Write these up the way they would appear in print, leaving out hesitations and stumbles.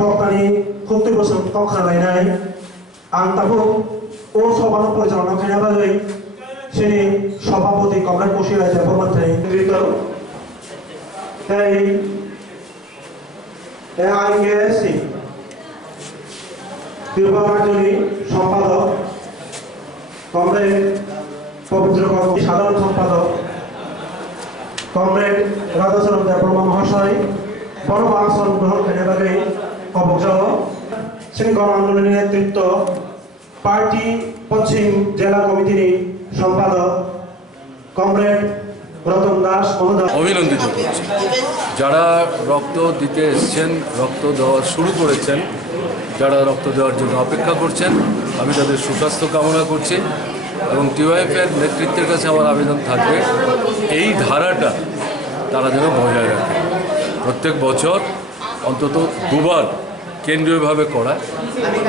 বক্তানি খুবই বছর খালাইনাই আং তাবো ও সভানো পরিচালনা খাইনা বাগৈ সেনি সভাপতি কমরেড বসির রাজা ফরমানথাই তাই আইএসসি তিরুবাগাজনী সম্পাদক কমরেড পবিত্র সাধারণ সম্পাদক কমরেড রাধাচরণ দেববর্মা মহাশয় বড় আসন গ্রহণ খাইনা বাগৈ অবজল সেই গণ আন্দোলনের নেতৃত্ব পার্টি পশ্চিম জেলা কমিটির সম্পাদক কমরেড রতন দাস মহোদয় অভিনন্দিত করছি। যারা রক্ত দিতে এসছেন, রক্ত দেওয়া শুরু করেছেন, যারা রক্ত দেওয়ার জন্য অপেক্ষা করছেন, আমি তাদের সুস্বাস্থ্য কামনা করছি এবং টিওয়াইএফের নেতৃত্বের কাছে আমার আবেদন থাকবে এই ধারাটা তারা যেন বজায় রাখে। প্রত্যেক বছর অন্তত দুবার কেন্দ্রীয়ভাবে করায়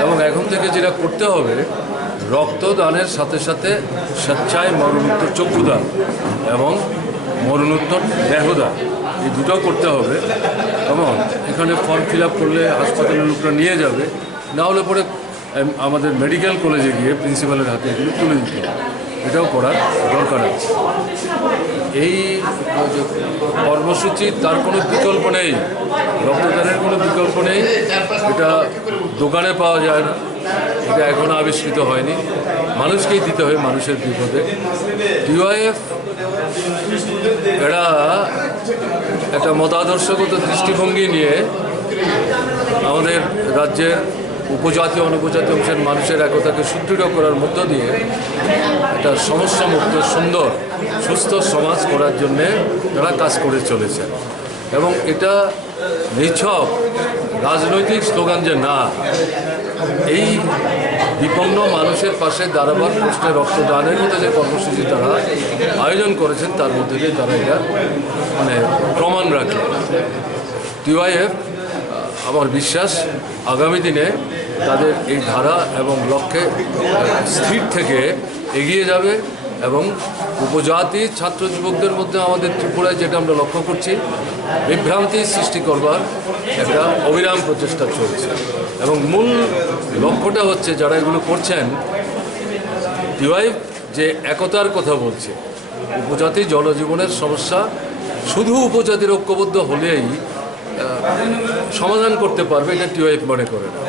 এবং এখন থেকে যেটা করতে হবে রক্তদানের সাথে সাথে স্বেচ্ছায় মরণোত্তর চক্ষুদান এবং মরণোত্তর দেহদান এই দুটো করতে হবে এবং এখানে ফর্ম ফিল আপ করলে হাসপাতালের লোকরা নিয়ে যাবে, না হলে পরে আমাদের মেডিকেল কলেজে গিয়ে প্রিন্সিপালের হাতে এগুলো তুলে দিতে হবে, এটাও করার দরকার আছে। এই কর্মসূচি তার কোনো বিকল্প নেই, রক্তদানের কোনো বিকল্প নেই, এটা দোকানে পাওয়া যায় না, এটা এখনও আবিষ্কৃত হয়নি, মানুষকেই দিতে হয় মানুষের বিপদে। টিওয়াইএফ এরা একটা মতাদর্শগত দৃষ্টিভঙ্গি নিয়ে আমাদের রাজ্যের উপজাতি অনুপজাতি অংশের মানুষের একতাকে সুদৃঢ় করার মধ্য দিয়ে একটা সমস্যামুক্ত সুন্দর সুস্থ সমাজ করার জন্যে তারা কাজ করে চলেছে এবং এটা নিছক রাজনৈতিক স্লোগান যে না, এই বিপন্ন মানুষের পাশে দাঁড়াবার প্রশ্নে রক্তদানের মতো যে কর্মসূচি তারা আয়োজন করেছেন তার মধ্যে দিয়ে তারা এটা প্রমাণ রাখে। টিওয়াইএফ আমার বিশ্বাস আগামী দিনে তাদের এই ধারা এবং লক্ষ্যে স্থির থেকে এগিয়ে যাবে এবং উপজাতি ছাত্র যুবকদের মধ্যে আমাদের ত্রিপুরায় যেটা আমরা লক্ষ্য করছি বিভ্রান্তি সৃষ্টি করবার একটা অবিরাম প্রচেষ্টা চলছে এবং মূল লক্ষ্যটা হচ্ছে যারা এগুলো করছেন টিওয়াইএফ যে একতার কথা বলছে, উপজাতি জনজীবনের সমস্যা শুধু উপজাতির ঐক্যবদ্ধ হলেই সমাধান করতে পারবে এটা টিওয়াইএফ মনে করে না।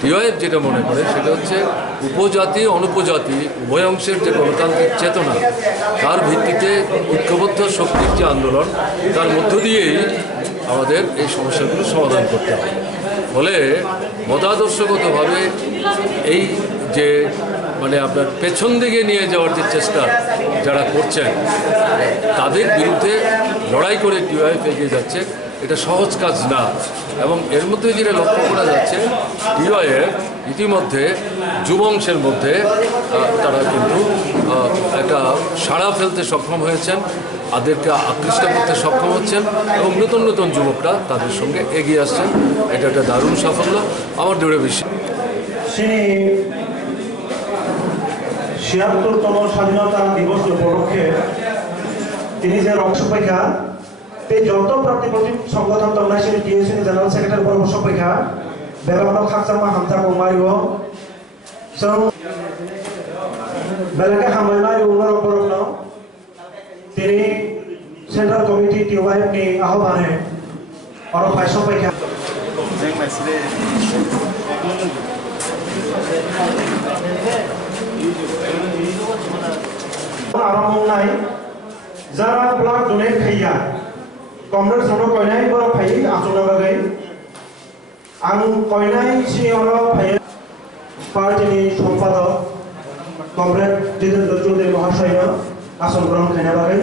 টিওয়াইএফ যেটা মনে করে সেটা হচ্ছে উপজাতি অনুপজাতি উভয় অংশের যে গণতান্ত্রিক চেতনা তার ভিত্তিতে ঐক্যবদ্ধ শক্তির যে আন্দোলন তার মধ্য দিয়েই আমাদের এই সমস্যাগুলো সমাধান করতে হবে। ফলে মতাদর্শগতভাবে এই যে আপনার পেছন দিকে নিয়ে যাওয়ার যে চেষ্টা যারা করছেন তাদের বিরুদ্ধে লড়াই করে টিওয়াইএফ এগিয়ে যাচ্ছে, এটা সহজ কাজ না এবং এর মধ্যে যেটা লক্ষ্য করা যাচ্ছে টিওয়াইএফ ইতিমধ্যে যুবংশের মধ্যে তারা কিন্তু একটা সাড়া ফেলতে সক্ষম হয়েছেন, তাদেরকে আকৃষ্ট করতে সক্ষম হচ্ছেন এবং নতুন নতুন যুবকরা তাদের সঙ্গে এগিয়ে আসছেন। এটা একটা দারুণ সাফল্য আমার দৃঢ় বিশ্বাস। ৭৬তম স্বাধীনতা দিবস উপলক্ষে তিনি যে রক্তপেক্ষা যত প্রার্থী সংগঠন তংনাইছিনি টিএসসি জেনারেল সেক্রেটারি পরামর্শ পরীক্ষা বেলানো খাকসামা হামতা কমাইও সং বেলাকে হামাইনা ইউনার বরকন তিনি সেন্ট্রাল কমিটি টিওয়াইএফ ni আহ্বানে অর পাইছ পরীক্ষা আরম্ভ নাই যারা ব্লাড ডোনেট খাইয়া কমরেড সনো কয়নাই বড় ফাই আচনা বাগৈ আং কয়নাই সিংহর ফাই পার্টিনি সম্পাদক কমরেড জিতেন্দ্র চৌধুরী মহাশয় আসন গ্রহণ খাইনা বাগৈ